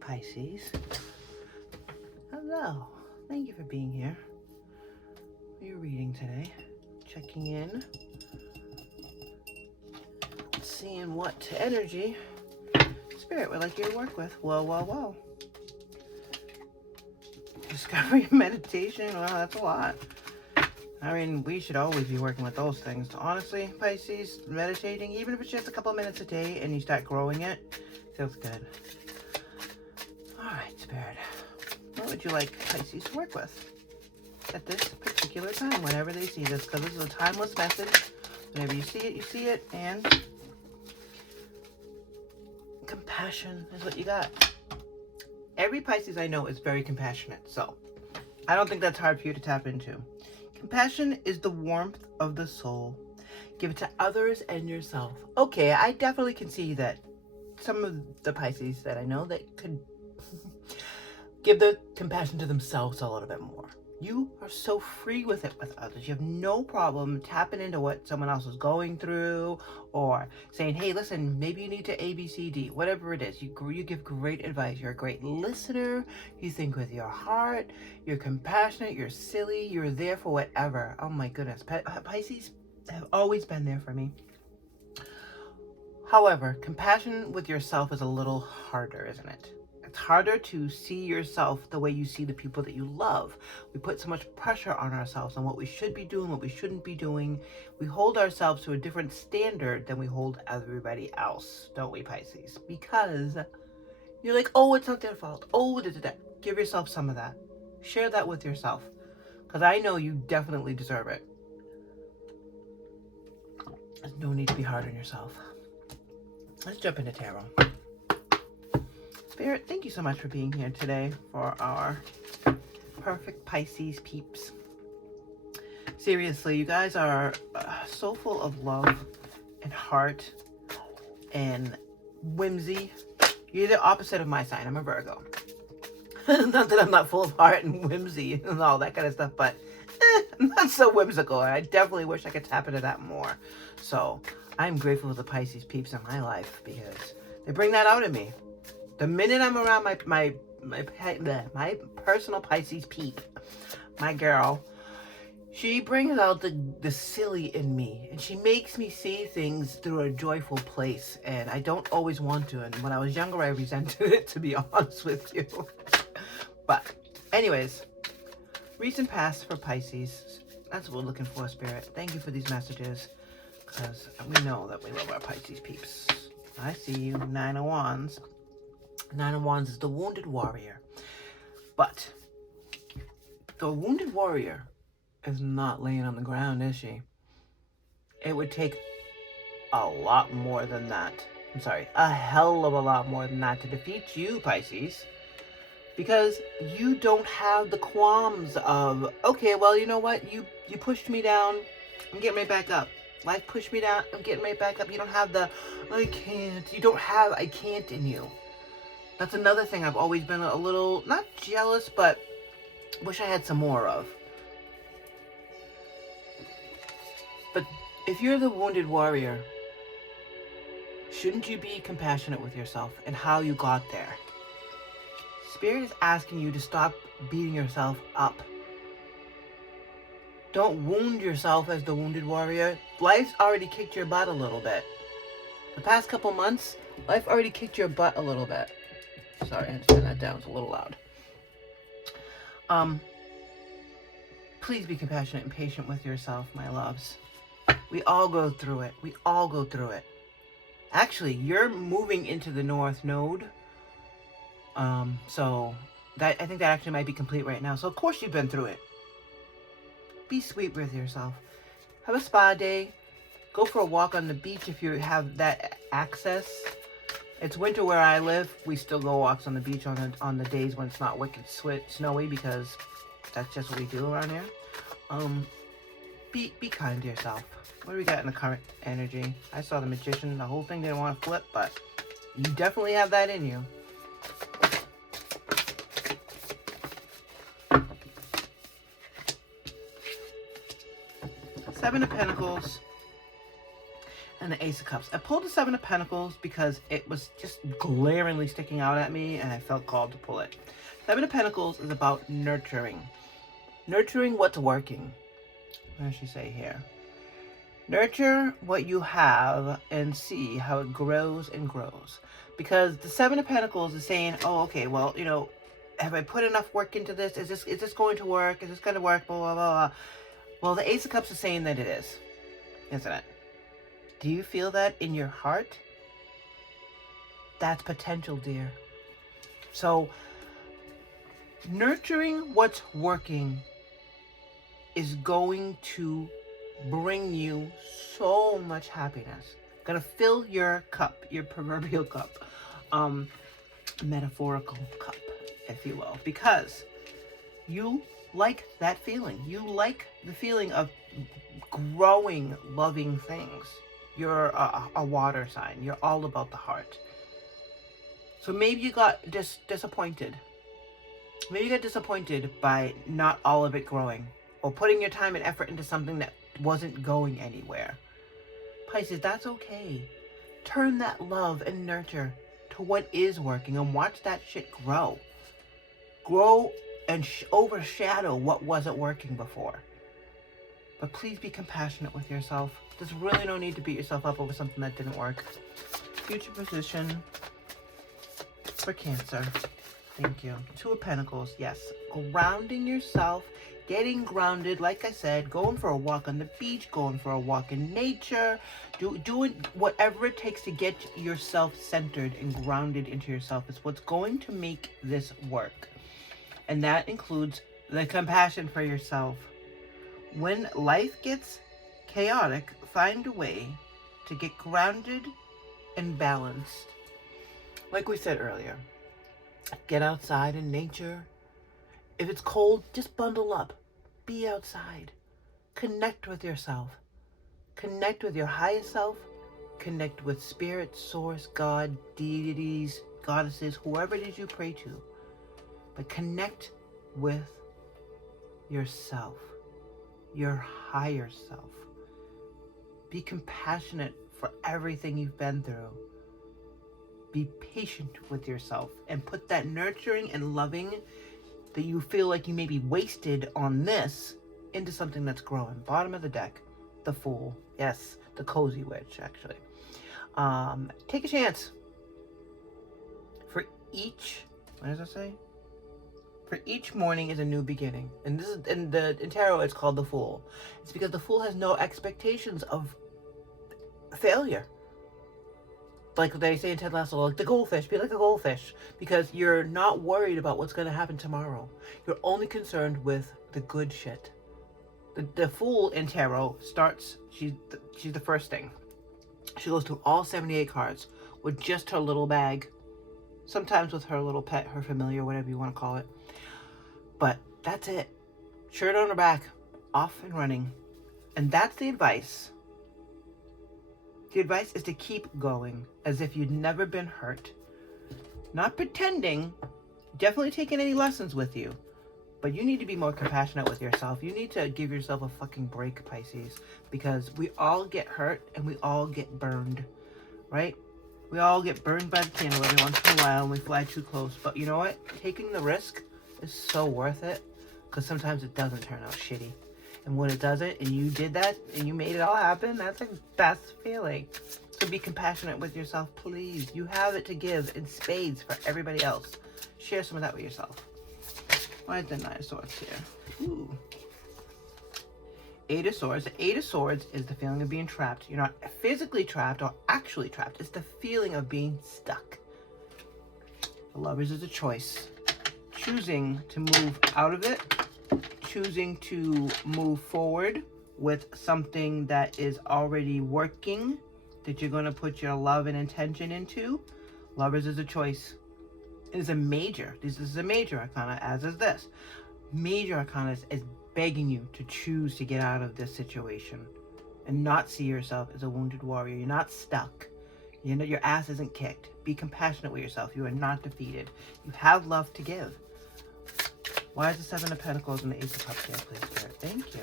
Pisces. Hello. Thank you for being here for your reading today. Checking in. Seeing what energy Spirit would like you to work with. Whoa. Discovery meditation. Well, that's a lot. I mean, we should always be working with those things. Honestly, Pisces, meditating, even if it's just a couple minutes a day and you start growing it, feels good. All right, Spirit. What would you like Pisces to work with at this particular time, whenever they see this? Because this is a timeless message. Whenever you see it, and compassion is what you got. Every Pisces I know is very compassionate, so I don't think that's hard for you to tap into. Compassion is the warmth of the soul. Give it to others and yourself. Okay, I definitely can see that some of the Pisces that I know that could give the compassion to themselves a little bit more. You are so free with it with others. You have no problem tapping into what someone else is going through, or saying, hey, listen, maybe you need to A, B, C, D, whatever it is. You give great advice. You're a great listener. You think with your heart. You're compassionate. You're silly. You're there for whatever. Oh my goodness. Pisces have always been there for me. However, compassion with yourself is a little harder, isn't it? It's harder to see yourself the way you see the people that you love. We put so much pressure on ourselves on what we should be doing, what we shouldn't be doing. We hold ourselves to a different standard than we hold everybody else, don't we, Pisces? Because you're like, oh, it's not their fault. Oh, give yourself some of that. Share that with yourself. Because I know you definitely deserve it. There's no need to be hard on yourself. Let's jump into tarot. Spirit, thank you so much for being here today for our perfect Pisces peeps. Seriously, you guys are so full of love and heart and whimsy. You're the opposite of my sign. I'm a Virgo. Not that I'm not full of heart and whimsy and all that kind of stuff, but I'm not so whimsical. I definitely wish I could tap into that more. So I'm grateful for the Pisces peeps in my life because they bring that out in me. The minute I'm around my personal Pisces peep, my girl, she brings out the silly in me, and she makes me see things through a joyful place, and I don't always want to, and when I was younger, I resented it, to be honest with you. But anyways, recent past for Pisces, that's what we're looking for, Spirit. Thank you for these messages, because we know that we love our Pisces peeps. I see you, 9 of Wands. 9 of Wands is the wounded warrior. But the wounded warrior is not laying on the ground, is she? It would take a lot more than that. I'm sorry, a hell of a lot more than that to defeat you, Pisces. Because you don't have the qualms of, okay, well, you know what? You pushed me down. I'm getting right back up. Life pushed me down. I'm getting right back up. You don't have the, I can't. You don't have I can't in you. That's another thing I've always been a little, not jealous, but wish I had some more of. But if you're the wounded warrior, shouldn't you be compassionate with yourself and how you got there? Spirit is asking you to stop beating yourself up. Don't wound yourself as the wounded warrior. Life's already kicked your butt a little bit. The past couple months, life already kicked your butt a little bit. Sorry, I had to turn that down. It's a little loud. Please be compassionate and patient with yourself, my loves. We all go through it. We all go through it. Actually, you're moving into the North Node. So that I think that actually might be complete right now. So of course you've been through it. Be sweet with yourself. Have a spa day. Go for a walk on the beach if you have that access. It's winter where I live. We still go walks on the beach on the days when it's not wicked snowy, because that's just what we do around here. Be kind to yourself. What do we got in the current energy? I saw the Magician. The whole thing didn't want to flip, but you definitely have that in you. Seven of Pentacles. and the Ace of Cups. I pulled the Seven of Pentacles because it was just glaringly sticking out at me and I felt called to pull it. Seven of Pentacles is about nurturing. Nurturing what's working. What does she say here? Nurture what you have and see how it grows and grows. Because the Seven of Pentacles is saying, oh, okay, well, you know, have I put enough work into this? Is this going to work? Is this going to work? Blah, blah, blah, blah. Well, the Ace of Cups is saying that it is, isn't it? Do you feel that in your heart? That's potential, dear. So, nurturing what's working is going to bring you so much happiness. Gonna fill your cup, your proverbial cup, metaphorical cup, if you will, because you like that feeling. You like the feeling of growing, loving things. You're a water sign. You're all about the heart. So maybe you got disappointed. Maybe you got disappointed by not all of it growing, or putting your time and effort into something that wasn't going anywhere. Pisces, that's okay. Turn that love and nurture to what is working and watch that shit grow. Grow and overshadow what wasn't working before. But please be compassionate with yourself. There's really no need to beat yourself up over something that didn't work. Future position for Cancer. Thank you. Two of Pentacles. Yes. Grounding yourself. Getting grounded. Like I said, going for a walk on the beach. Going for a walk in nature. Doing whatever it takes to get yourself centered and grounded into yourself is what's going to make this work. And that includes the compassion for yourself. When life gets chaotic, find a way to get grounded and balanced. Like we said earlier, get outside in nature. If it's cold, just bundle up. Be outside. Connect with yourself. Connect with your highest self. Connect with spirit, source, God, deities, goddesses, whoever it is you pray to. But connect with yourself, your higher self. Be compassionate for everything you've been through. Be patient with yourself and put that nurturing and loving that you feel like you may be wasted on this into something that's growing. Bottom of the deck, the Fool. Yes, the Cozy Witch, actually. Take a chance. For each, what does it say? For each morning is a new beginning. And this is in tarot it's called the Fool. It's because the Fool has no expectations of failure. Like they say in Ted Lasso, like the goldfish, be like a goldfish. Because you're not worried about what's going to happen tomorrow. You're only concerned with the good shit. The Fool in tarot starts, she's the first thing. She goes through all 78 cards with just her little bag. Sometimes with her little pet, her familiar, whatever you want to call it. But that's it. Shirt on her back, off and running. And that's the advice. The advice is to keep going as if you'd never been hurt. Not pretending, definitely taking any lessons with you. But you need to be more compassionate with yourself. You need to give yourself a fucking break, Pisces. Because we all get hurt and we all get burned. Right? We all get burned by the candle every once in a while and we fly too close. But you know what? Taking the risk is so worth it. Because sometimes it doesn't turn out shitty. And when it doesn't, and you did that, and you made it all happen, that's the best feeling. So be compassionate with yourself, please. You have it to give in spades for everybody else. Share some of that with yourself. Why is the Nine of Swords here? Ooh. Eight of Swords. The Eight of Swords is the feeling of being trapped. You're not physically trapped or actually trapped. It's the feeling of being stuck. The Lovers is a choice. Choosing to move out of it. Choosing to move forward with something that is already working, that you're going to put your love and intention into. Lovers is a choice. It is a major. This is a major arcana, as is this. Major arcana is begging you to choose to get out of this situation and not see yourself as a wounded warrior. You're not stuck. You know, your ass isn't kicked. Be compassionate with yourself. You are not defeated. You have love to give. Why is the Seven of Pentacles and the Ace of Cups here, please, Spirit? Thank you.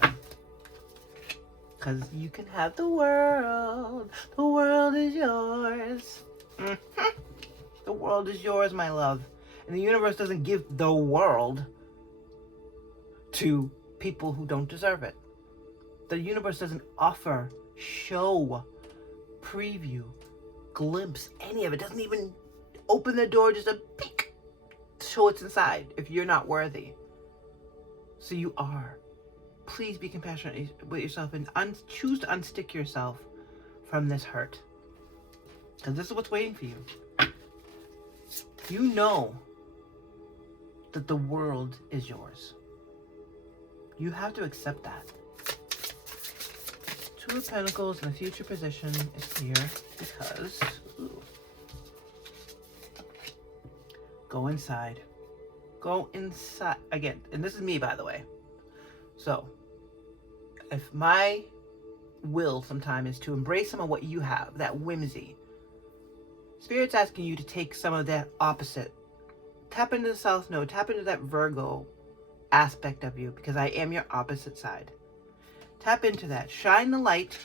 Because you can have the world. The world is yours. The world is yours, my love. And the universe doesn't give the world to people who don't deserve it. The universe doesn't offer, show, preview, glimpse, any of it. Doesn't even open the door just a peek to show what's inside if you're not worthy. So you are. Please be compassionate with yourself and choose to unstick yourself from this hurt. Because this is what's waiting for you. You know that the world is yours. You have to accept that. Two of Pentacles in the future position is here because... Go inside. Go inside. Again, and this is me, by the way. So, if my will sometime is to embrace some of what you have, that whimsy, Spirit's asking you to take some of that opposite. Tap into the South Node. Tap into that Virgo aspect of you, because I am your opposite side. Tap into that. Shine the light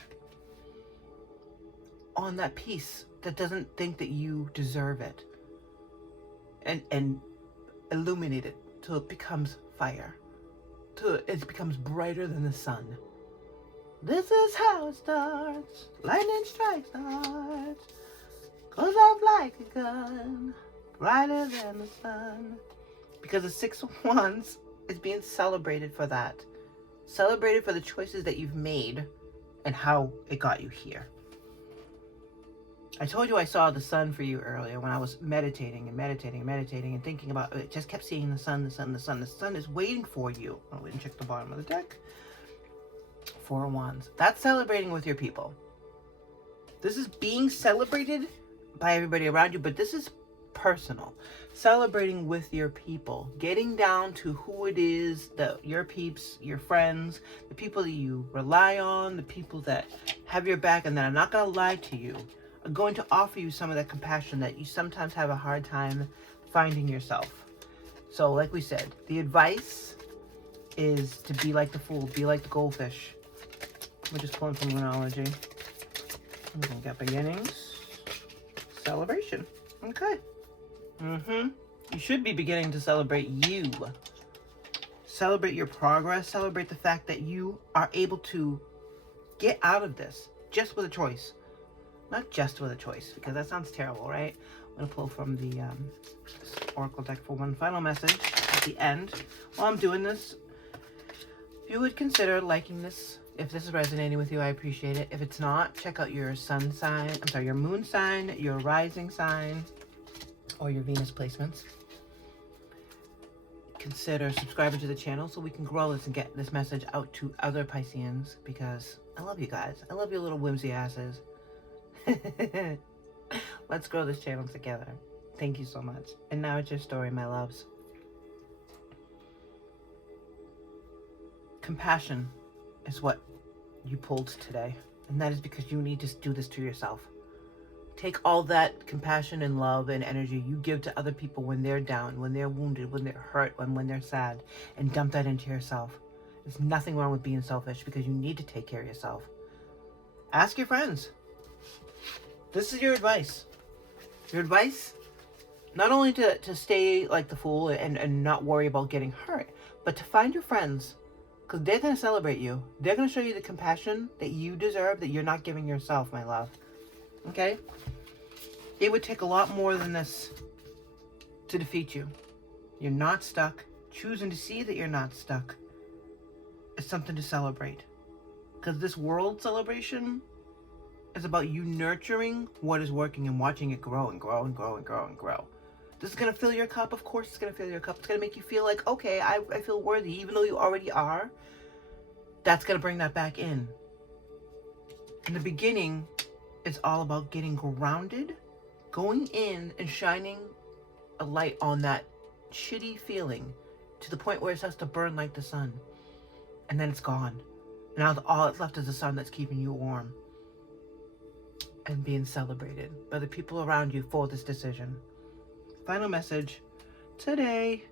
on that piece that doesn't think that you deserve it. And illuminate it till it becomes fire. Till it becomes brighter than the sun. This is how it starts. Lightning strikes the heart. Goes off like a gun. Brighter than the sun. Because the Six of Wands is being celebrated for that. Celebrated for the choices that you've made and how it got you here. I told you I saw the sun for you earlier when I was meditating and thinking about it. Just kept seeing the sun, the sun, the sun. The sun is waiting for you. Oh, we didn't check the bottom of the deck. Four of Wands. That's celebrating with your people. This is being celebrated by everybody around you, but this is personal. Celebrating with your people. Getting down to who it is that your peeps, your friends, the people that you rely on, the people that have your back and that are not going to lie to you, are going to offer you some of that compassion that you sometimes have a hard time finding yourself. So like we said, the advice is to be like the fool, be like the goldfish. We're just pulling from numerology. We're going to get beginnings. Celebration. Okay. You should be beginning to celebrate you. Celebrate your progress. Celebrate the fact that you are able to get out of this just with a choice. Not just with a choice, because that sounds terrible, right? I'm going to pull from the Oracle deck for one final message at the end. While I'm doing this, if you would consider liking this, if this is resonating with you, I appreciate it. If it's not, check out your sun sign, your moon sign, your rising sign, or your Venus placements. Consider subscribing to the channel so we can grow this and get this message out to other Pisceans, because I love you guys. I love your little whimsy asses. Let's grow this channel together. Thank you so much. And now it's your story, my loves. Compassion is what you pulled today. And that is because you need to do this to yourself. Take all that compassion and love and energy you give to other people when they're down, when they're wounded, when they're hurt, when they're sad, and dump that into yourself. There's nothing wrong with being selfish, because you need to take care of yourself. Ask your friends. This is your advice. Your advice, not only to stay like the fool and not worry about getting hurt, but to find your friends, because they're going to celebrate you. They're going to show you the compassion that you deserve that you're not giving yourself, my love. Okay? It would take a lot more than this to defeat you. You're not stuck. Choosing to see that you're not stuck is something to celebrate. Because this world celebration is about you nurturing what is working and watching it grow and grow and grow and grow and grow. This is going to fill your cup. Of course it's going to fill your cup. It's going to make you feel like, okay, I feel worthy. Even though you already are, that's going to bring that back in. In the beginning, it's all about getting grounded, going in and shining a light on that shitty feeling to the point where it starts to burn like the sun. And then it's gone. And now all that's left is the sun that's keeping you warm. And being celebrated by the people around you for this decision. Final message today.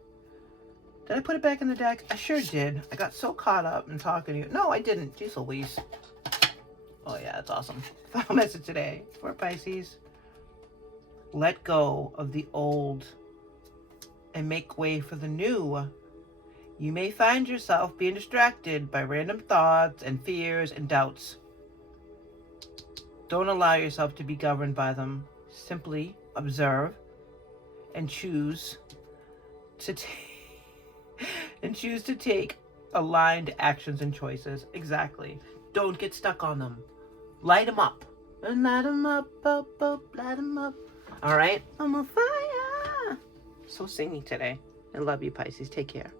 Did I put it back in the deck? I sure did. I got so caught up in talking to you. No, I didn't. Jeez Louise. Oh yeah, that's awesome. Final message today for Pisces. Let go of the old and make way for the new. You may find yourself being distracted by random thoughts and fears and doubts. Don't allow yourself to be governed by them. Simply observe and choose to take aligned actions and choices. Exactly. Don't get stuck on them. Light them up. And light them up, light them up. All right? I'm on fire. So singy today. I love you, Pisces. Take care.